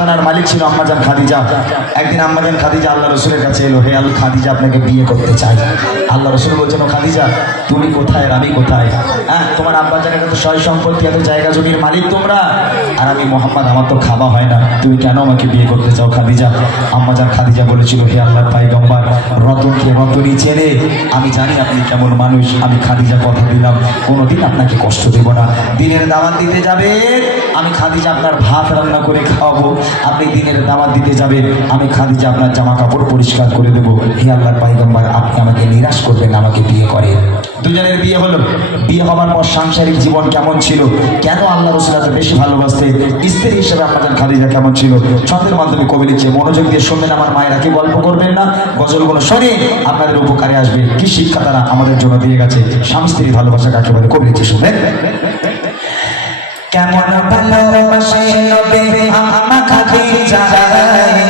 খানার মালিক ছিল আম্মাজান খাদিজা। একদিন আম্মাজান খাদিজা আল্লাহ রসুলের কাছে এলো, হে আল্লাহ খাদিজা, আপনাকে বিয়ে করতে চাই। আল্লাহ রসুল বলছেন, ও খাদিজা, তুমি কোথায়, আর আমি কোথায়? হ্যাঁ তোমার আব্বাজানের কাছে সয় সম্পত্তি, এত জায়গা জমির মালিক তোমরা? আর আমি মোহাম্মদ, আমার তো খাওয়া হয় না। তুমি কেন আমাকে বিয়ে করতে চাও, খাদিজা? আম্মাজান খাদিজা বলেছিল, হে আল্লাহর পাইগম্বার রতনকে রতনই চেনে। আমি জানি আপনি কেমন মানুষ, আমি খাদিজা কথা দিলাম। কোনোদিন আপনাকে কষ্ট দেব না। দিনের দাওয়াত দিতে যাবে, আমি খাদিজা আপনার ভাত রান্না করে খাওয়াবো। আপনি দিনের দাওয়াত দিতে যাবেন, আমি খাদিজা আপনার জামা কাপড় পরিষ্কার করে দেবো। হে আল্লাহর পাইগম্বার আপনি আমাকে নিরাশ করবেন, আমাকে বিয়ে করে দুজনের বিয়ে হলো। বিয়ে হওয়ার পর সাংসারিক জীবন কেমন ছিল? কেন আল্লাহ রসুল এত বেশি ভালোবাসতে? স্ত্রী হিসেবে আপনাদের খাদিজা কেমন ছিল? ছন্দের মাধ্যমে কবি লিখছে, মনোযোগ দিয়ে শুনবেন আমার মায়েরা, কি গল্প করবেন না? গজলগুলো শোনে আপনাদের উপকারে আসবে। কি শিক্ষা তারা আমাদের জন্য দিয়ে গেছে? স্বামী ভালোবাসা কাকে বলে? কবি লিখছে, শুনবেন? কেমন ভালোবাসে নবে যায়।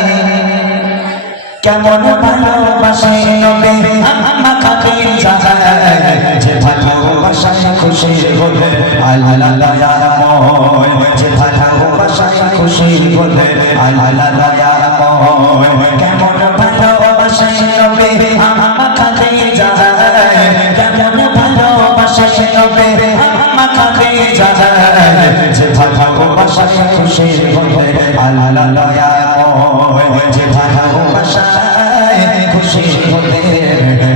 কেমন ভালোবাসে নবে? আমা খাদিজা খুশি হলে আল্লাহ দয়া যে ভালোবাসায় খুশি হলে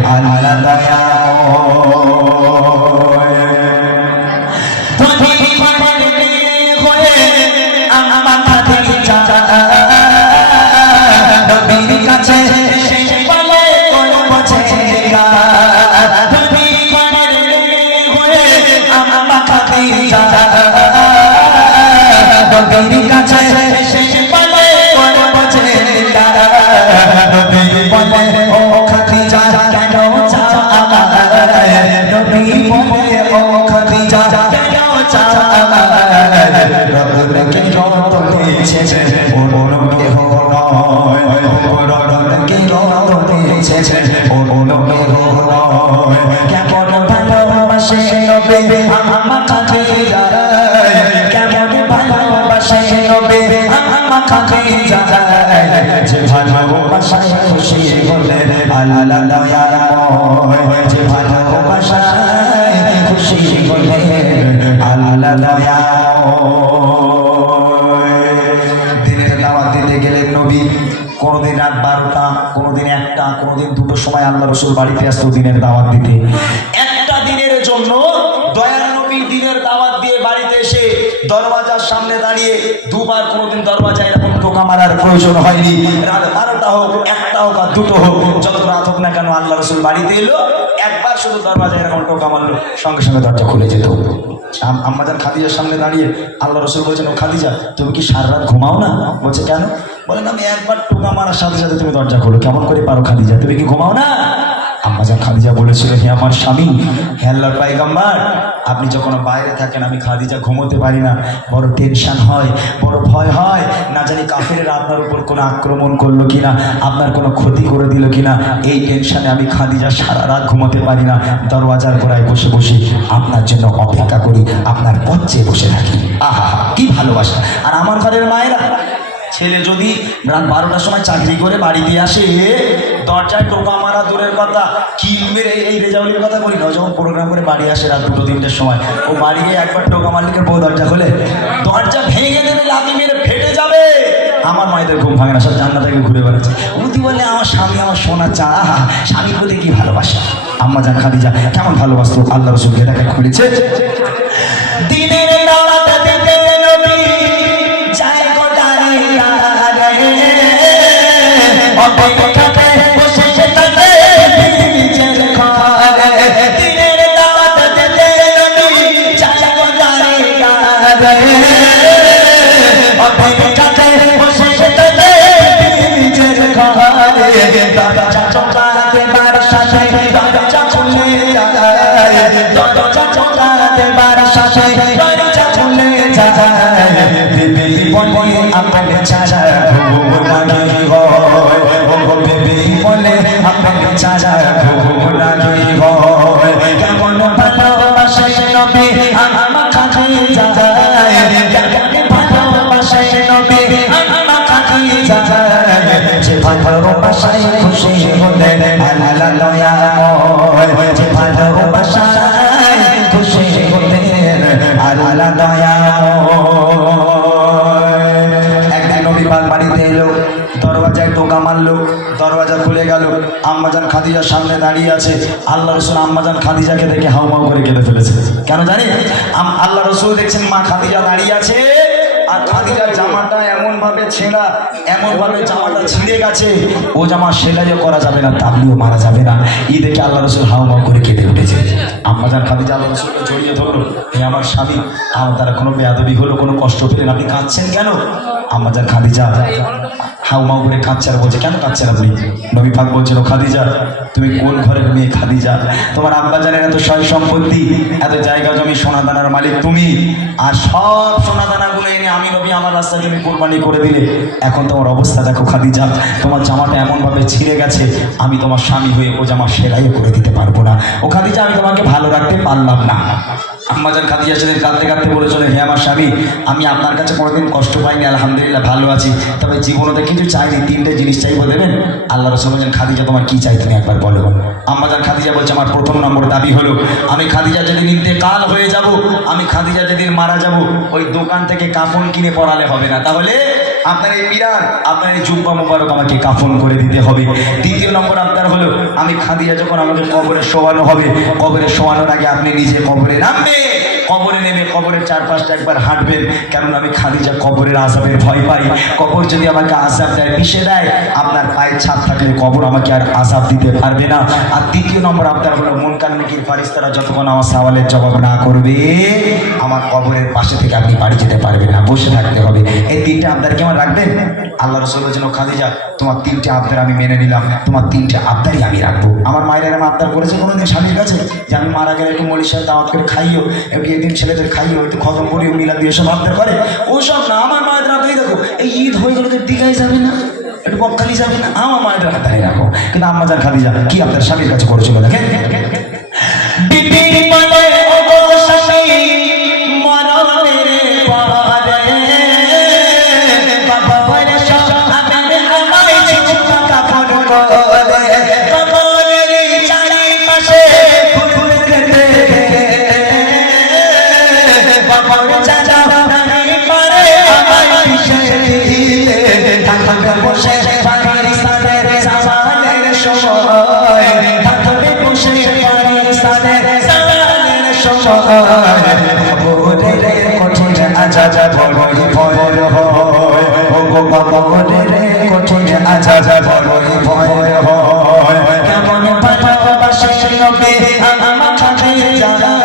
আল্লাহ নবীর কাছে কোনোদিন রাত বারোটা, কোনোদিন একটা, কোনোদিন দুটো সময় আল্লাহ রসুল বাড়িতে আসতো দিনের দাওয়াত দিতে। দরওয়াজার সামনে দাঁড়িয়ে দুবার কোনোদিন দরওয়াজা এরকম টোকা মারার প্রয়োজন হয়নি। রাত বারোটা হোক, একটা হোক আর দুটো হোক, যত রাত হোক না কেন আল্লাহ রসুল বাড়িতে এলো, একবার শুধু দরওয়াজা এরকম টোকা মারলো, সঙ্গে সঙ্গে দরজা খুলে যেত। আম- আম্মাজান খাদিজার সামনে দাঁড়িয়ে আল্লাহ রসুল বলছেন, ও খাদিজা, তুমি কি সারা রাত ঘুমাও না? বলছে, কেন? বলেন, আমি একবার টোকা মারার সাথে সাথে তুমি দরজা খোলো, কেমন করে পারো খাদিজা, তুমি কি ঘুমাও না? আম্মাজান খাদিজা বলেছিল হে আমার স্বামী, হে আল্লাহর পাইগাম্বার আপনি যখন বাইরে থাকেন, আমি খাদিজা ঘুমোতে পারি না। বড় টেনশন হয়, বড় ভয় হয়, না জানি কাফের আপনার উপর কোনো আক্রমণ করল কিনা, আপনার কোনো ক্ষতি করে দিল কিনা। এই টেনশনে আমি খাদিজা সারা রাত ঘুমোতে পারি না। দরওয়াজার গোড়ায় বসে বসে আপনার জন্য অপেক্ষা করি, আপনার পথে বসে থাকি। আহা, কি ভালোবাসা। আর আমার ঘরের মায়েরা ছেলে যদি রাত বারোটার সময় চাকরি করে বাড়ি দিয়ে আসে দরজায় টোকা মারা দূরের কথা। মেরে এই রেজাউলির কথা বলি? না, যখন প্রোগ্রাম করে বাড়ি আসে রাত দুটো, তিনটের সময়, ও বাড়ি গিয়ে একবার টোকা মারলে বউ দরজা খোলে? দরজা ভেঙে দেবে, লাথি মেরে ফেটে যাবে। আমার মায়েদের ঘুম ভাঙে না, সব জান্না থেকে ঘুরে বেড়াচ্ছে। উদি বলে, আমার স্বামী আমার সোনা চা স্বামীর প্রতি কি ভালোবাসা? আম্মা যা জান খাদিজা, কেমন ভালোবাসতো আল্লাহ রসুলকে দেখা খুলেছে। অপেক্ষাতে বসে আল্লাহ বাড়িতে এলো, দরওয়াজায় মারলো, দরওয়াজা খুলে গেল। আম্মাজান খাদিজার সামনে দাঁড়িয়ে আছে। আম্মাজান খাদিজাকে দেখে হাউমাউ করে কেঁদে ফেলেছে। কেন জানি আল্লাহ রসুল দেখছেন মা খাদিজা দাঁড়িয়ে আছে। আর খাদিজার জামাটা এমন ভাবে ছেঁড়া এমন ভাবে জামাটা ছিঁড়ে গেছে। ও জামা সেলাইও করা যাবে না তাবলিও মারা যাবে না। ই দেখে আল্লাহ রসুল হাওমা করে কেঁদে উঠেছে। আম্মাজান খাদিজা আল্লাহ রসুলকে জড়িয়ে ধরলো। হে আমার স্বামী, আমার দ্বারা কোনো বেয়াদবি হলো, কোনো কষ্ট পেলেন আপনি কাঁদছেন কেন? আম্মাজান খাদিজা হাউমাউ করে আর বলছে, কেন কাঁদছেন আপনি নবী পাক বলছিল, খাদিজা, তুমি কোন ঘরের মেয়ে খাদিজা? তোমার আব্বা জানেন এত সয় সম্পত্তি, এত জায়গা জমি, সোনা দানার মালিক তুমি। আর সব সোনা দানাগুলো এনে আমি নবী আমার রাস্তায় তুমি কোরবানি করে দিলে। এখন তোমার অবস্থা দেখো খাদিজা, তোমার জামাটা এমনভাবে ছিঁড়ে গেছে, আমি তোমার স্বামী হয়ে ও জামা সেলাইও করে দিতে পারব না। ও খাদিজা, আমি তোমাকে ভালো রাখতে পারলাম না। আম্মাজান খাদিজা সেদিন কাঁদতে কাঁদতে বলেছিল হে আমার স্বামী, আমি আপনার কাছে কোনোদিন কষ্ট পাইনি, আলহামদুলিল্লাহ ভালো আছি। তবে জীবনে কিছু চাইনি, তিনটে জিনিস চাইব, দেবেন? আল্লাহ বলছেন খাদিজা, তোমার কী চাই তুমি একবার বলো। আম্মাজান খাদিজা বলছে, আমার প্রথম নম্বর দাবি হলো, আমি খাদিজা যেদিন ইন্তেকাল হয়ে যাব, আমি খাদিজা যেদিন মারা যাব, ওই দোকান থেকে কাপড় কিনে পড়ালে হবে না। তাহলে আপনার এই পিরান আপনার এই জুব্বা মোবারক আমাকে কাফন করে দিতে হবে। দ্বিতীয় নম্বর আপনার হলো, আমি খাদিয়া যখন আমাকে কবরে শোয়ানো হবে, কবরে শোয়ানোর আগে আপনি নিজে কবরে নামবে কবরে নেমে কবরের চারপাশটা একবার হাঁটবেন। কেন আমি খাদিজা কবরের আজাবের ভয় পাই। কবর যদি আমাকে আজাব দেয়, পিষে দেয়, আপনার পায়ের ছাপ থাকলে কবর আমাকে আর আজাব দিতে পারবে না। আর তৃতীয় নম্বর আপনার হলো মন কান্নিকির ফারিস্তারা যতক্ষণ আমার সওয়ালের জবাব না করবে, আমার কবরের পাশে থেকে আপনি বাড়ি যেতে পারবেন না, বসে থাকতে হবে। এই তিনটে আবদার কি আমার রাখবেন? আল্লাহ রসুল "ও খাদিজা, তোমার তিনটে আবদার আমি মেনে নিলাম, তোমার তিনটে আবদারই আমি রাখব। আমার মায়ের এরকম আবদার করেছে কোনোদিন, স্বামীর কাছে? যে আমি মারা গেলে একটু মলির দাওয়াত করে খাইও, একটু এদিন ছেলেদের খাইয়ে একটু খতম করিও মিলা দিয়ে সব ভাবতে পারে, ওসব না, আমার মায়ের আবদারই দেখো এই ঈদ হয়ে গেলে দিঘাই যাবে না? একটু বকখালি যাবে না? আমার মায়ের হাতে রাখো। কিন্তু খালি যাবে, কি আপনার স্বামীর কাছে করেছিল দেখেন? কঠিন আজা বড়ই ভয় হয় ও গো কবরে কঠিন আজা বড়ই ভয় হয় কেমন ভালোবাসে নবে আমার কাছে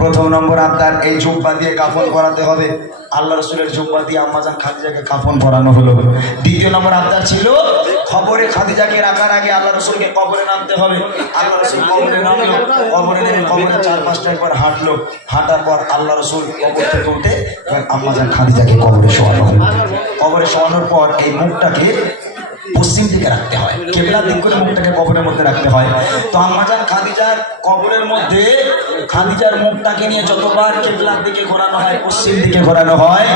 প্রথম নম্বর আপনার এই জুব্বা দিয়ে কাফন করাতে হবে। আল্লাহ রসুলের জুব্বা দিয়ে আম্মাজান খাদিজাকে কাফন পরানো হলো। দ্বিতীয় নম্বর আপনার ছিল খবরে খাদিজাকে রাখার আগে আল্লাহ রসুলকে কবরে নামতে হবে। আল্লাহ রসুল কবরে নামলো, কবরে নেমে কবরের চার পাঁচটা একবার হাঁটলো। হাঁটার পর আল্লাহ রসুল কবর থেকে উঠে আম্মাজান খাদিজাকে কবরে শোয়ানো হলো। কবরে শোয়ানোর পর এই মুখটাকে পশ্চিম দিকে রাখতে হয়। কেবলার দিক করে মুখটাকে কবরের মধ্যে রাখতে হয়। তো আম্মাজান খাদিজার কবরের মধ্যে, খাদিজার মুখটাকে নিয়ে যতবার কেবলার দিকে ঘোরানো হয়, পশ্চিম দিকে ঘোরানো হয়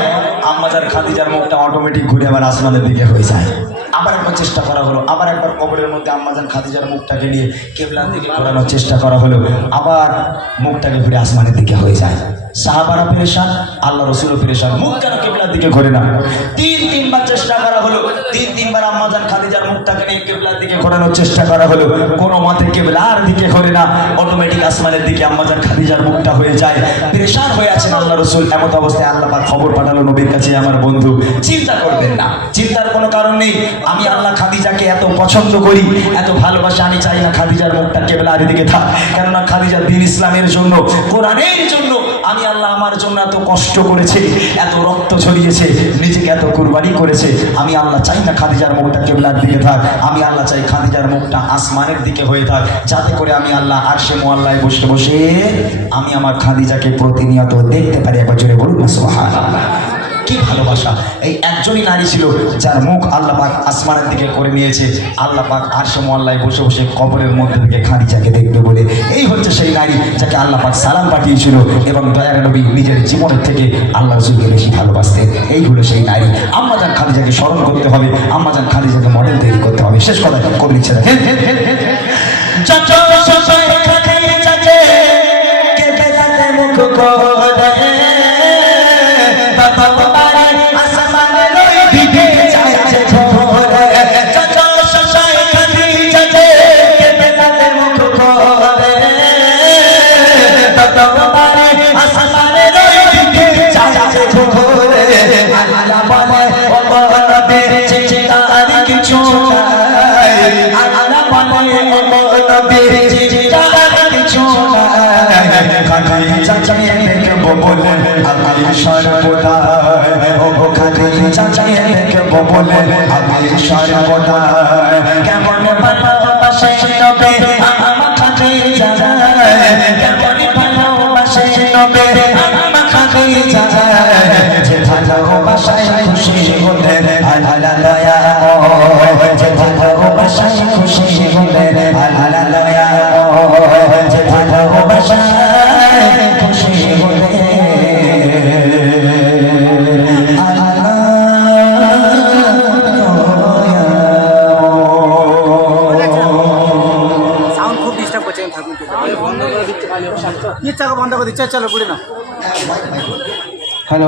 আম্মাজান খাদিজার মুখটা অটোমেটিক ঘুরে আবার আসমানের দিকে হয়ে যায়। আবার একবার চেষ্টা করা হলো, আবার একবার কবরের মধ্যে আম্মাজান খাদিজার মুখটাকে নিয়ে কেবলার দিকে ঘোরানোর চেষ্টা করা হলো, আবার মুখটাকে ঘুরে আসমানের দিকে হয়ে যায়। সাহাবারা পেরেশান, আল্লাহ রসুলও পেরেশান। মুখ কেন কেবলার দিকে ঘোরে না। তিন, তিনবার চেষ্টা করা হলো। তিন, তিনবার আম্মাজান খাদিজার মুখটাকে নিয়ে কেবলার দিকে ঘোরানোর চেষ্টা করা হলো। কোনো মতে কেবলার দিকে ঘোরে না। অটোমেটিক আসমানের দিকে আম্মাজান খাদিজার মুখটা হয়ে যায়। পেরেশান হয়ে আছেন আল্লাহ রসুল। এমত অবস্থায় আল্লাহ পাক খবর পাঠালো নবীর কাছে, আমার বন্ধু। চিন্তা করবেন না। চিন্তার কোনো কারণ নেই। আমি আল্লাহ খাদিজাকে এত পছন্দ করি, এত ভালোবাসা আমি চাই না খাদিজার মুখটা কেবলার দিকে থাক। কেননা খাদিজা দিন ইসলামের জন্য, কোরআনের জন্য আমি আল্লাহ আমার জন্য এত কষ্ট করেছে, এত রক্ত ছড়িয়েছে, নিজেকে এত কুরবানি করেছে, আমি আল্লাহ চাই না খাদিজার মুখটা কেবলার দিকে থাক, আমি আল্লাহ চাই খাদিজার মুখটা আসমানের দিকে হয়ে থাক, যাতে করে আমি আল্লাহ আর সে মোয়াল্লায় বসে বসে আমি আমার খাদিজাকে প্রতিনিয়ত দেখতে পারি, একবার জোরে বলুন। কি ভালোবাসা? এই একজনই নারী ছিল যার মুখ আল্লাহ পাক আসমানের দিকে করে নিয়েছে। আল্লাহ পাক আরশে মোয়াল্লায় বসে বসে কবরের মধ্যে থেকে খাদিজাকে দেখবে বলে, এই হচ্ছে সেই নারী যাকে আল্লাহ পাক সালাম পাঠিয়েছিল এবং দয়ার নবী নিজের জীবনের থেকে আল্লাহ রসুলকে বেশি ভালোবাসতেন। এই হলো সেই নারী। আম্মাজান খাদিজাকে স্মরণ করতে হবে। আম্মাজান খাদিজাকে মডেল তৈরি করতে হবে। শেষ কথা কবি ইচ্ছে যত বলে আমি সর্বদা কেমন ভালোবাসে নবে করে বন্ধ করে দিচ্ছে চলো বলে না হ্যালো